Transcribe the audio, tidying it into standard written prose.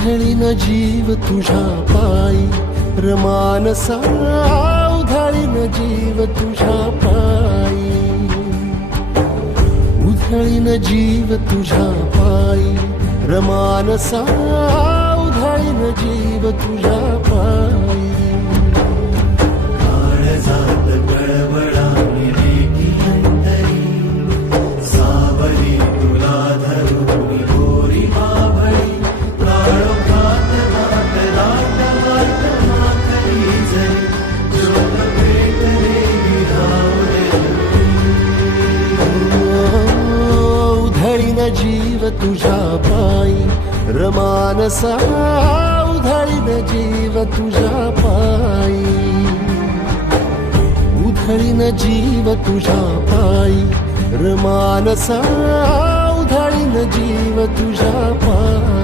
उधळीन जीव तुझ्या पायी रमानसा उधळीन जीव तुझ्या पायी उधळीन जीव तुझ्या पायी रमानसा उधळीन जीव तुझ्या पायी काळजात कळवळा निरेकी अंतरी सावली तुला धरून गोरी मावळी काळोखात दाट दाट वाट माखली जरी ज्योत पेटले विधावले उधळीन जीव तुझ्या पायी रमानसा उधळीन जीव तुझ्या पायी उधळीन जीव तुझ्या पायी रमानसा उधळीन जीव तुझ्या पायी